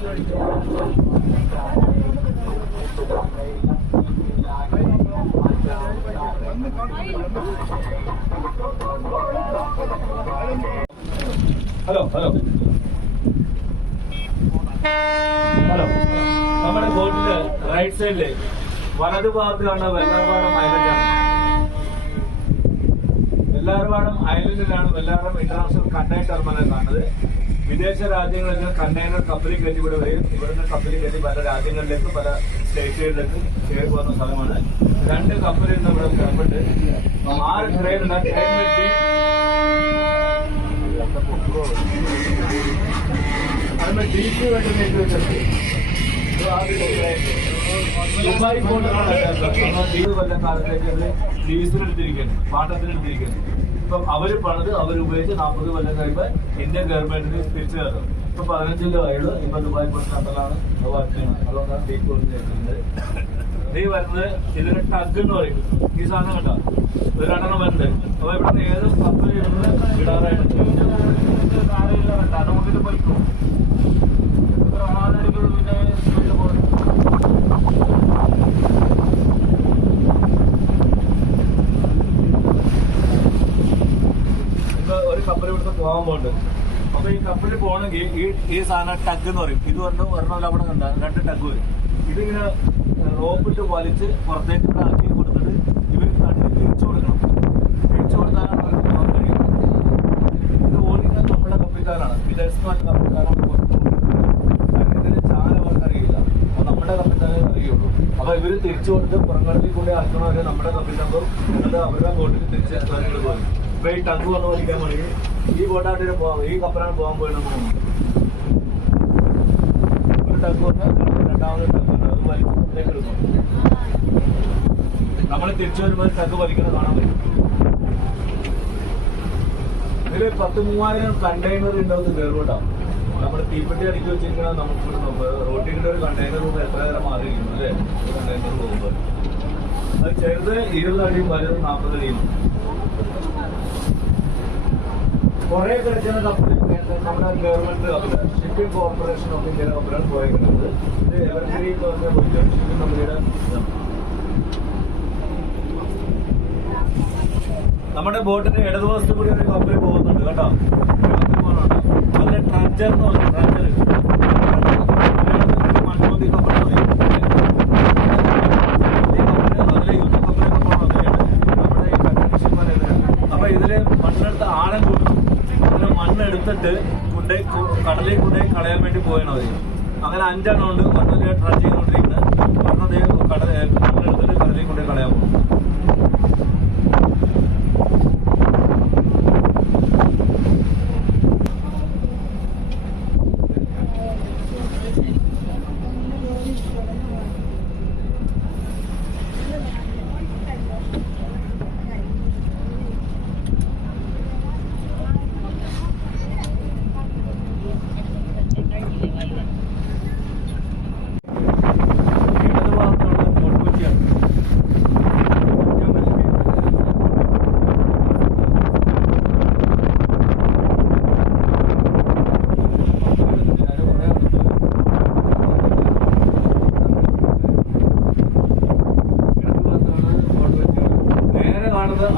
Hello hello hello നമ്മുടെ ബോട്ടിന്റെ right സൈഡില് വലതു ഭാഗത്ത് കാണുന്ന വെള്ളാർപാടം ഐലൻഡാണ്. വെള്ളാർപാടം ഐലൻഡിലാണ് വെള്ളാർപാടം ഇന്റർനാഷണൽ കണ്ടെയ്നർ ടെർമിനൽ കാണുന്നത്. വിദേശ രാജ്യങ്ങളിൽ നിന്ന് കണ്ടെയ്നർ കപ്പലിൽ കയറ്റി ഇവിടെ വരും. ഇവിടുന്ന് കപ്പലിൽ കയറ്റി പല രാജ്യങ്ങളിലേക്കും പല സ്റ്റേറ്റുകളിലേക്കും കയറി പോകുന്ന സ്ഥലമാണ്. 2 കപ്പലിൽ നിന്ന് ഇവിടെ പുറപ്പെട്ട് 6 ട്രെയിനുള്ള ട്രെയിൻ വെട്ടി അതിന് ഡീപ്പ് വേണ്ടി നീട്ടി വെച്ചിട്ടുണ്ട്. ദുബായ് പോകേണ്ടതാണ്. ദ്വീപ് കൊല്ലം കാലത്തേക്ക് ലീസിനെടുത്തിരിക്കുന്നു, പാട്ടത്തിനെടുത്തിരിക്കുന്നു. ഇപ്പം അവര് പണിത് അവരുപയോഗിച്ച് 40 കൊല്ലം കഴിയുമ്പോൾ ഇന്ത്യൻ ഗവൺമെന്റിന് തിരിച്ചു കയറും. ഇപ്പൊ 15 ആയുള്ളൂ. ഇപ്പൊ ദുബായ് പോയിട്ട് നട്ടലാണ് വർക്കാണ്. അതുകൊണ്ടാണ് ഡീപ്പ് കൊണ്ട് ചേർക്കുന്നത്. ഈ വരുന്നത് ഇതിന് ടഗ് എന്ന് പറയും. ഈ സാധനം കേട്ടോ, ഒരു 2 വരുന്നുണ്ട്. അപ്പൊ ഇവിടെ ഏത് കപ്പൽ ഇരുന്ന് ഇടാറായിട്ട് നമുക്കിത് പറ്റും. ഒരു കപ്പൽ ഇവിടുന്ന് പോകാൻ പോകുന്നുണ്ട്. അപ്പൊ ഈ കപ്പലിൽ പോകണമെങ്കിൽ ഈ സാധനം ടഗ് എന്ന് പറയും. ഇത് ഒരെണ്ണം അവിടെ കണ്ട 2 ടഗ് വരും. ഇതിങ്ങനെ റോപ്പിട്ട് വലിച്ച് പുറത്തേക്ക് ഇവിടെ ആക്കി കൊടുത്തിട്ട് ഇവർ തട്ടി തിരിച്ചു കൊടുക്കണം. തിരിച്ചു കൊടുത്താലാണ് ഇത് ഓടിക്കുന്നത് നമ്മുടെ കപ്പൽക്കാരാണ്. വിദേശത്തുള്ള കപ്പൽക്കാരാണ് പുറത്തു കാരണം ഇതിന് ചാല അവർക്ക് അറിയില്ല. അപ്പൊ നമ്മുടെ കപ്പൽക്കാരെ അറിയുള്ളൂ. അപ്പൊ ഇവര് തിരിച്ചു കൊടുത്ത് പുറംകടലിൽ കൂടെ ആക്കണവരെ നമ്മുടെ കപ്പലിലാകുമ്പോൾ എന്നിട്ട് അവരുടെ ബോട്ടിൽ തിരിച്ച് എത്താനായിട്ട് പോകും. ഇപ്പൊ ഈ ടഗ് വന്ന് വലിക്കാൻ വേണമെങ്കിൽ ഈ ബോട്ടായിട്ട് പോകാം. ഈ കപ്പലാണ് പോകാൻ പോയെന്ന് തോന്നുന്നു. ഒരു ടഗ് വന്ന് 2ാമത് ടഗ് ഉണ്ട്. അത് വലിച്ച് പുറത്തേക്ക് എടുക്കും. നമ്മൾ തിരിച്ചു വരുമ്പോൾ ടഗ് വലിക്കുന്നത് കാണാൻ പറ്റും. ഇതിൽ 10,000-3000 കണ്ടെയ്നർ ഉണ്ടാവുന്നത് കയറുകൊണ്ടാവും. നമ്മുടെ തീപ്പെട്ടി അടിക്കി വെച്ചിരിക്കുന്നത് നമുക്ക് റോട്ടിന്റെ ഒരു കണ്ടെയ്നർ പോകുമ്പോൾ എത്ര നേരം മാറിയിരിക്കുന്നു അല്ലേ? ഒരു കണ്ടെയ്നർ പോകുമ്പോൾ അത് ചെറുത് 20 അടിയും വലുത് 40 അടിയും. കുറെ കിടക്കുന്ന കപ്പൽ നമ്മുടെ ഗവൺമെന്റ് കപ്പൽ ഷിപ്പിംഗ് കോർപ്പറേഷൻ ഓഫ് ഇന്ത്യയുടെ കപ്പലാണ് പോയിരിക്കുന്നത്. ഇത് എവർഗ്രീൻ എന്ന് പറഞ്ഞ വലിയ ഷിപ്പിംഗ് കമ്പനിയുടെ നമ്മുടെ ബോട്ടിന്റെ ഇടതുവശത്ത് കൂടി ഒരു കപ്പൽ പോകുന്നുണ്ട് കേട്ടോ. അതിന്റെ ട്രാഞ്ചർ എന്ന് പറഞ്ഞു. ട്രാഞ്ചർ മൺമോദി കപ്പൽ എന്ന് പറയും. അതിലെ യുദ്ധക്കപ്പലൊക്കെ പോകുന്നത് നമ്മുടെ ഈ കണ്ടീഷന്മാരെതിരാണ്. അപ്പൊ ഇതില് മണ്ണെടുത്ത് ആഴം കൂടും. അതിന് മണ്ണെടുത്തിട്ട് കടലിൽ കൊണ്ടേ കളയാൻ വേണ്ടി പോയാണ് അവർ. അങ്ങനെ 5 എണ്ണം ഉണ്ട്. ഒന്നല്ലേ ട്രഞ്ച് ചെയ്തുകൊണ്ടിരിക്കുന്നത്. മണ്ണെടുത്തിട്ട് കടലിൽ കൊണ്ടേ കളയാൻ പോകും.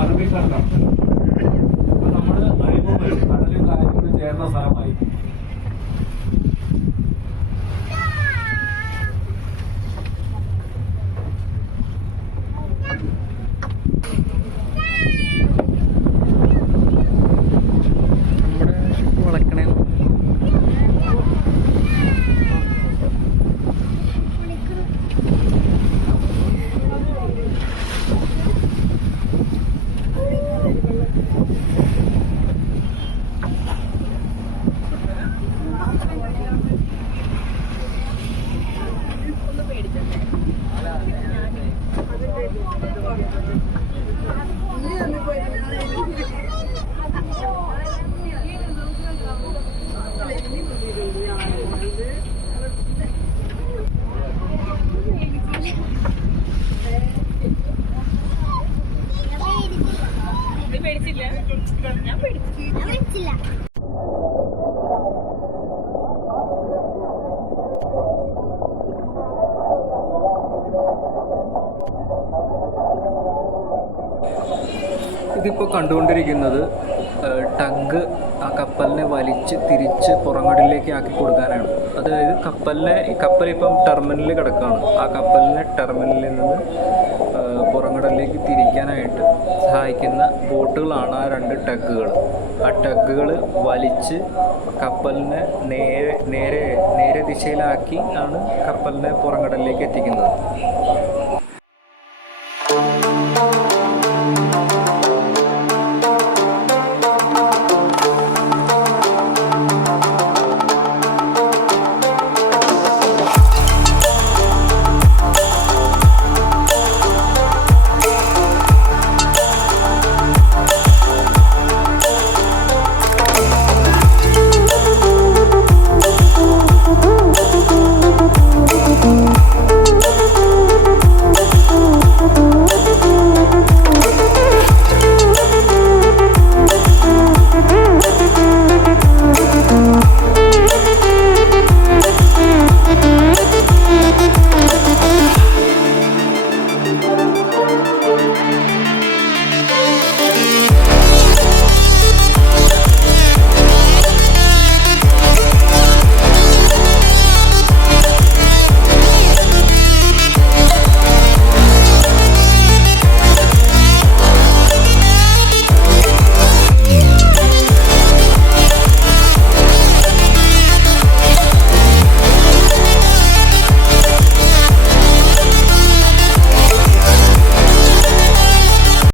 അറബിക്കടലാണ്. അപ്പൊ നമ്മള് അഴിമ കടലും കാര്യങ്ങളും ചേർന്ന സ്ഥലമായി. ഞാൻ പേടിച്ചില്ല. ഇതിപ്പോൾ കണ്ടുകൊണ്ടിരിക്കുന്നത് ടഗ് ആ കപ്പലിനെ വലിച്ച് തിരിച്ച് പുറംകടലിലേക്ക് ആക്കി കൊടുക്കാനാണ്. അതായത് കപ്പൽ ഇപ്പം ടെർമിനലിൽ കിടക്കുകയാണ്. ആ കപ്പലിനെ ടെർമിനലിൽ നിന്ന് പുറംകടലിലേക്ക് തിരിക്കാനായിട്ട് സഹായിക്കുന്ന ബോട്ടുകളാണ് ആ 2 ടഗുകൾ. ആ ടഗുകൾ വലിച്ച് കപ്പലിനെ നേരെ ദിശയിലാക്കി ആണ് കപ്പലിനെ പുറംകടലിലേക്ക് എത്തിക്കുന്നത്.